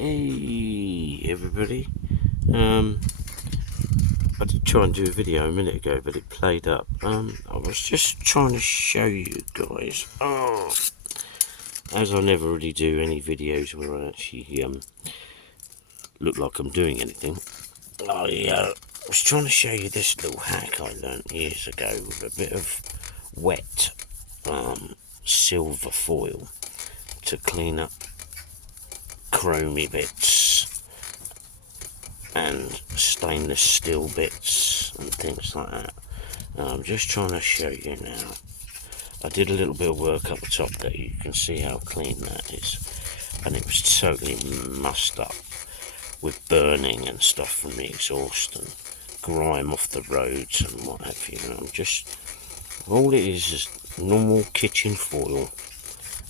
Hey everybody, I did try and do a video a minute ago, but it played up. I was just trying to show you guys, as I never really do any videos where I actually look like I'm doing anything. I was trying to show you this little hack I learnt years ago with a bit of wet silver foil to clean up chromy bits and stainless steel bits and things like that. I'm just trying to show you now. I did a little bit of work up the top there. You can see how clean that is, and it was totally mussed up with burning and stuff from the exhaust and grime off the roads and what have you. And I'm just, all it is normal kitchen foil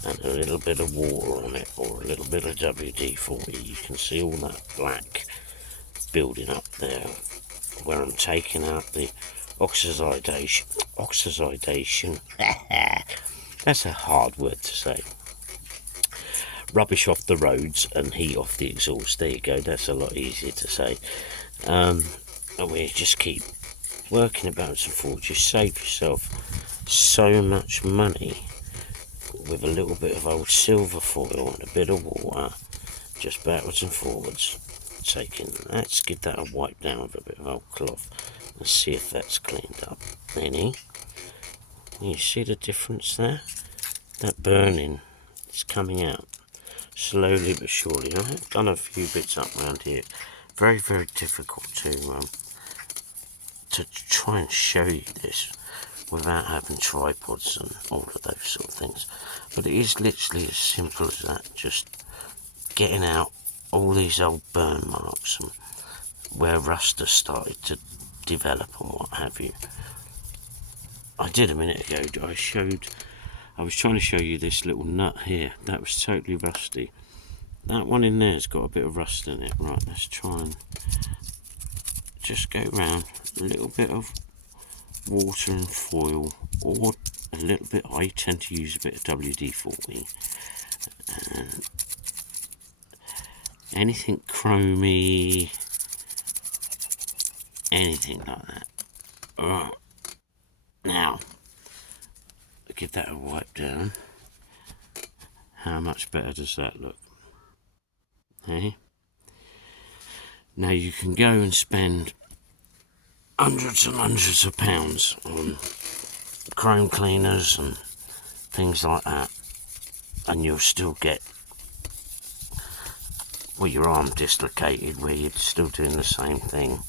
and a little bit of water on it, or a little bit of WD-40. You can see all that black building up there where I'm taking out the oxidation. That's a hard word to say. Rubbish off the roads and heat off the exhaust. There you go, that's a lot easier to say. And we just keep working backwards and forwards. You save yourself so much money with a little bit of old silver foil and a bit of water, just backwards and forwards. Let's give that a wipe down with a bit of old cloth and see if that's cleaned up any. You see the difference there? That burning is coming out slowly but surely. I have done a few bits up around here. Very, very difficult to try and show you this without having tripods and all of those sort of things. But it is literally as simple as that, just getting out all these old burn marks and where rust has started to develop and what have you. I did a minute ago, I was trying to show you this little nut here. That was totally rusty. That one in there has got a bit of rust in it. Right, let's try and just go round a little bit of water and foil, or a little bit, I tend to use a bit of WD-40, and anything chromy, anything like that. Alright, now give that a wipe down. How much better does that look? Hey? Now you can go and spend hundreds and hundreds of pounds on chrome cleaners and things like that, and you'll still get, well, your arm dislocated where you're still doing the same thing.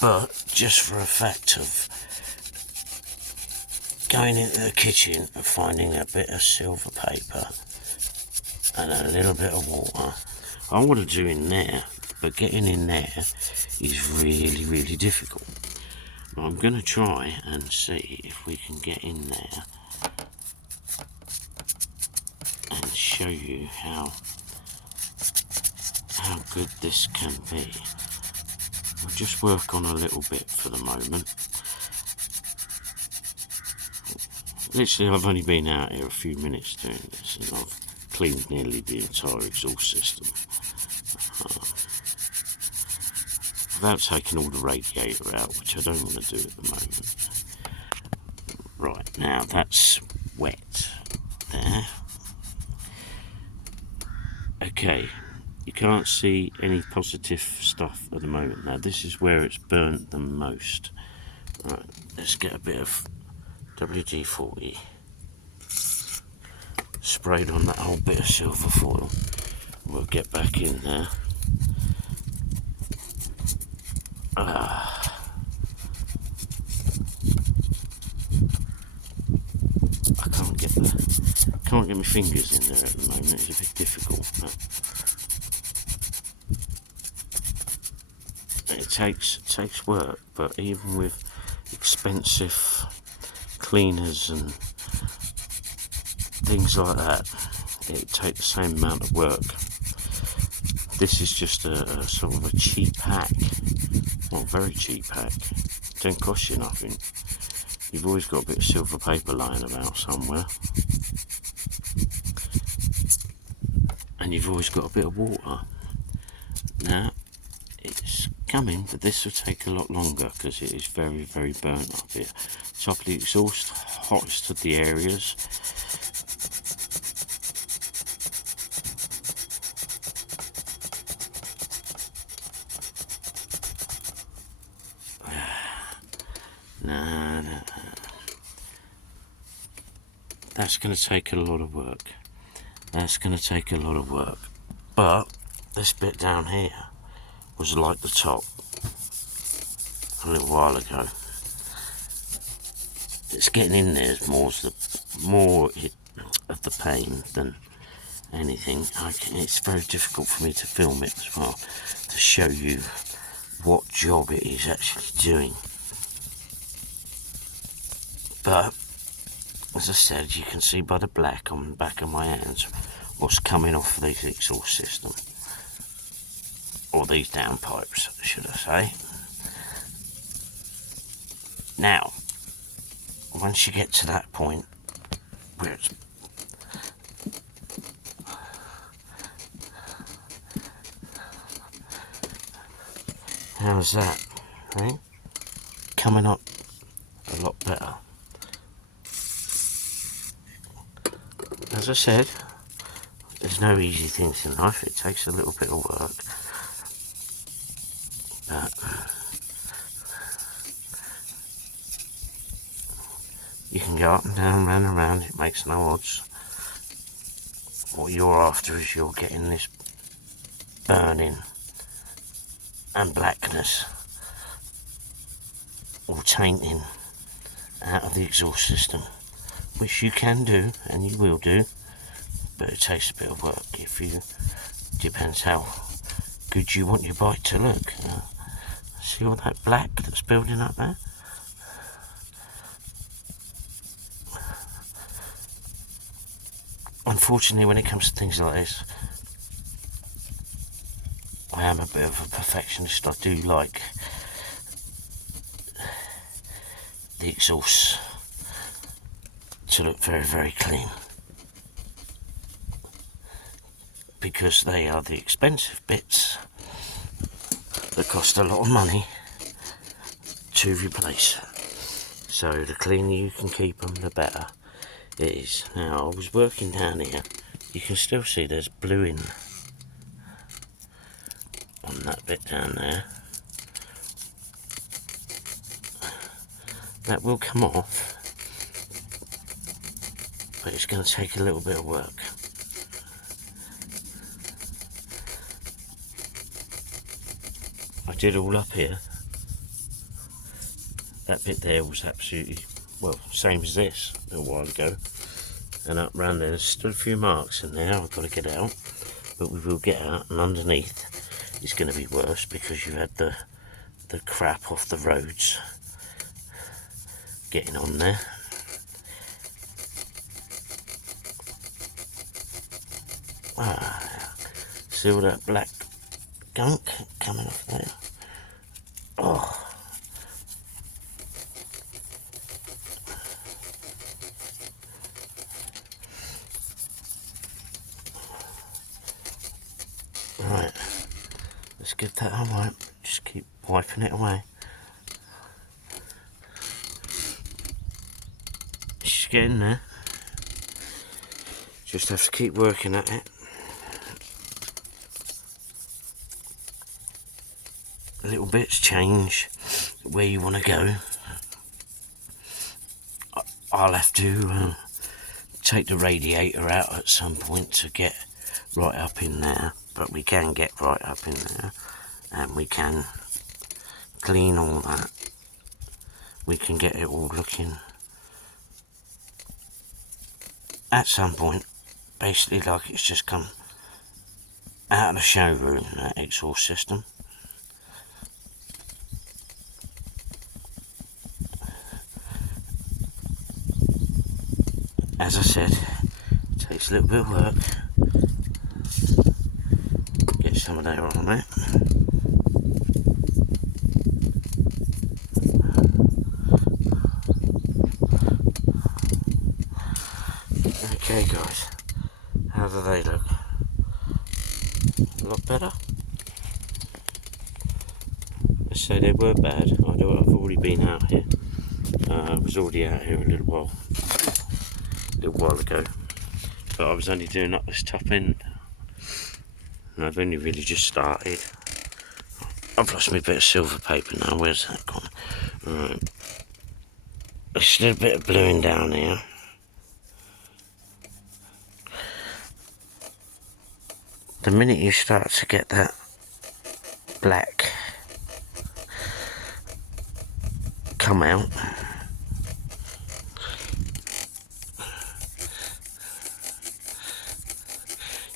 But just for a fact of going into the kitchen and finding a bit of silver paper and a little bit of water, I want to do in there, but getting in there is really, really difficult. But I'm going to try and see if we can get in there and show you how good this can be. We'll just work on a little bit for the moment. Literally, I've only been out here a few minutes doing this, and I've cleaned nearly the entire exhaust system. Without taking all the radiator out, which I don't want to do at the moment. Right, now that's wet there. Okay, you can't see any positive stuff at the moment. Now this is where it's burnt the most. Right, let's get a bit of WD-40 sprayed on that whole bit of silver foil. We'll get back in there. I can't get my fingers in there at the moment. It's a bit difficult, but it takes work. But even with expensive cleaners and things like that, it takes the same amount of work. This is just a sort of a cheap hack, well, very cheap hack. It don't cost you nothing. You've always got a bit of silver paper lying about somewhere. and you've always got a bit of water. Now it's coming, but this will take a lot longer because it is very, very burnt up here. Top of the exhaust, hottest of the areas. No. That's going to take a lot of work. That's going to take a lot of work. But this bit down here was like the top a little while ago. It's getting in there is more of the pain than anything. It's very difficult for me to film it as well, to show you what job it is actually doing. But as I said, you can see by the black on the back of my hands what's coming off of this exhaust system, or these downpipes, should I say. Now, once you get to that point where it's how's that, right? Coming up a lot better. As I said, there's no easy things in life. It takes a little bit of work, but you can go up and down, round and round. It makes no odds. What you're after is you're getting this burning and blackness or tainting out of the exhaust system, which you can do and you will do, but it takes a bit of work. Depends how good you want your bike to look. See all that black that's building up there? Unfortunately, when it comes to things like this, I am a bit of a perfectionist. I do like the exhaust to look very, very clean, because they are the expensive bits that cost a lot of money to replace. So the cleaner you can keep them, the better it is. Now, I was working down here. You can still see there's bluing on that bit down there. That will come off, but it's going to take a little bit of work. I did all up here. That bit there was absolutely, well, same as this a little while ago. And up round there, there's still a few marks in there I've got to get out, but we will get out. And underneath it's going to be worse because you've had the crap off the roads getting on there. See all that black gunk coming off there? Oh. Right, let's get that on right. Just keep wiping it away. It's getting there. Just have to keep working at it. Little bits change where you want to go. I'll have to take the radiator out at some point to get right up in there, but we can get right up in there and we can clean all that. We can get it all looking at some point basically like it's just come out of the showroom, that exhaust system. As I said, it takes a little bit of work. Get some of that on it. Okay guys, how do they look? A lot better. Let's say they were bad. I've already been out here. I was already out here a little while ago. But I was only doing up this top end. And I've only really just started. I've lost my bit of silver paper now. Where's that gone? Right. There's still a bit of bluing down here. The minute you start to get that black come out,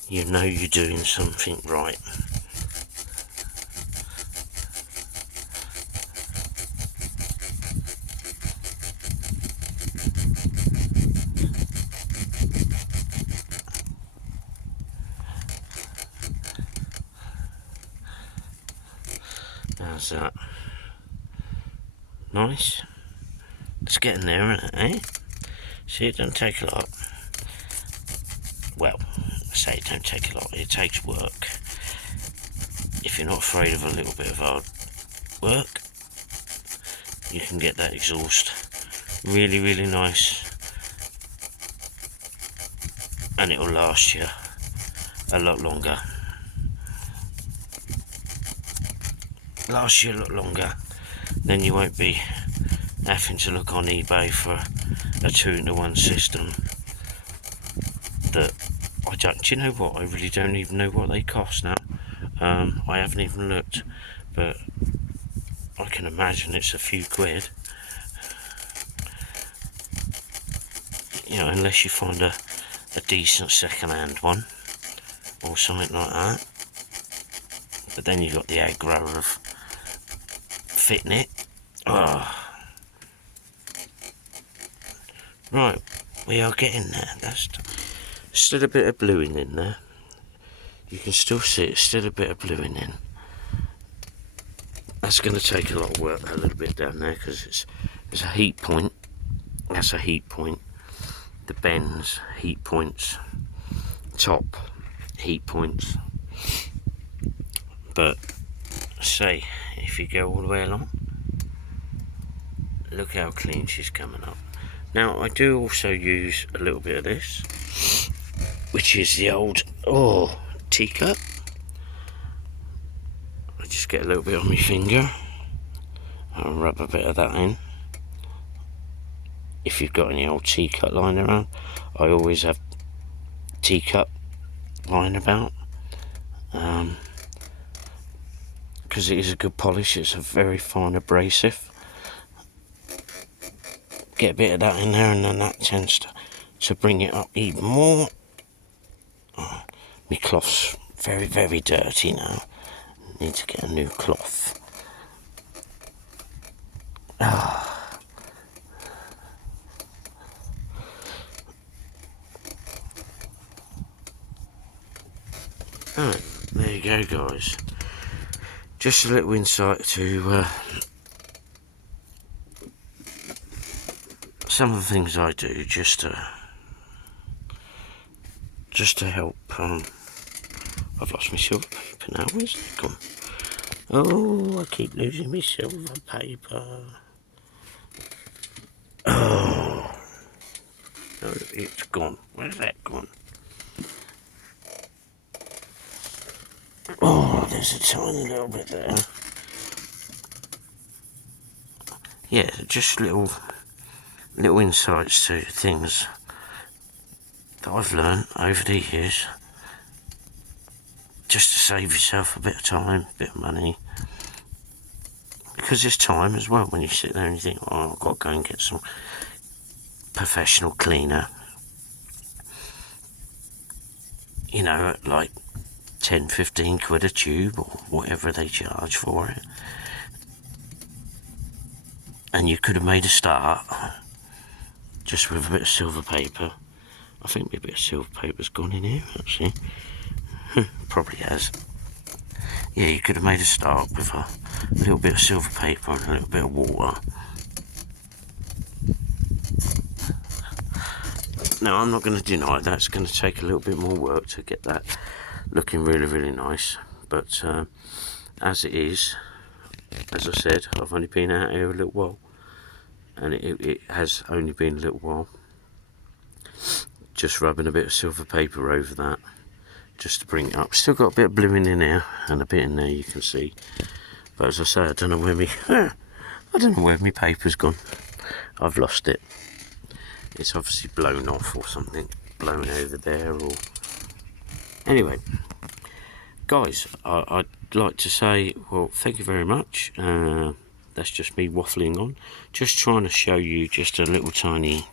you know you're doing something right. How's that? Nice. It's getting there, isn't it, eh? See, it don't take a lot. Well, I say it don't take a lot. It takes work. If you're not afraid of a little bit of hard work, you can get that exhaust really, really nice. And it'll last you a lot longer. Last you a lot longer. Then you won't be having to look on eBay for a 2-to-1 system that do you know what, I really don't even know what they cost now. I haven't even looked, but I can imagine it's a few quid, you know, unless you find a decent second-hand one or something like that. But then you've got the aggro of fitting it. Oh. Right, we are getting there. There's still a bit of bluing in there. You can still see it's still a bit of bluing in. That's going to take a lot of work a little bit down there because there's a heat point. That's a heat point. The bends, heat points. Top, heat points. But say if you go all the way along, look how clean she's coming up. Now I do also use a little bit of this, which is the old teacup. I just get a little bit on my finger and rub a bit of that in. If you've got any old teacup lying around, I always have teacup lying about, because it is a good polish. It's a very fine abrasive. Get a bit of that in there, and then that tends to bring it up even more. Oh, my cloth's very, very dirty now. Need to get a new cloth. Alright, there you go, guys. Just a little insight to some of the things I do, just to help. I've lost my silver paper now. Where's it gone? Oh, I keep losing my silver paper. Oh, it's gone. Where's that gone? Oh, there's a tiny little bit there. Yeah, just little insights to things that I've learned over the years, just to save yourself a bit of time, a bit of money, because there's time as well when you sit there and you think, oh, I've got to go and get some professional cleaner, you know, at like 10-15 quid a tube or whatever they charge for it. And you could have made a start just with a bit of silver paper. I think a bit of silver paper's gone in here, actually. Probably has. Yeah, you could have made a start with a little bit of silver paper and a little bit of water. Now, I'm not going to deny that it's going to take a little bit more work to get that looking really nice. But as it is, as I said, I've only been out here a little while, and it has only been a little while. Just rubbing a bit of silver paper over that, just to bring it up. Still got a bit of blue in there and a bit in there, you can see. But as I say, I don't know where my paper's gone. I've lost it. It's obviously blown off or something, blown over there. Or anyway, guys, I'd like to say, well, thank you very much. That's just me waffling on, just trying to show you just a little tiny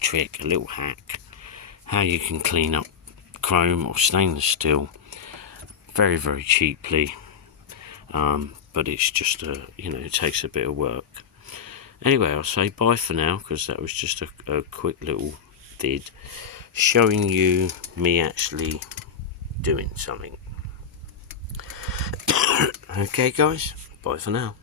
trick, a little hack, how you can clean up chrome or stainless steel very cheaply. But it's just it takes a bit of work. Anyway, I'll say bye for now, because that was just a quick little vid showing you me actually doing something. Okay guys, bye for now.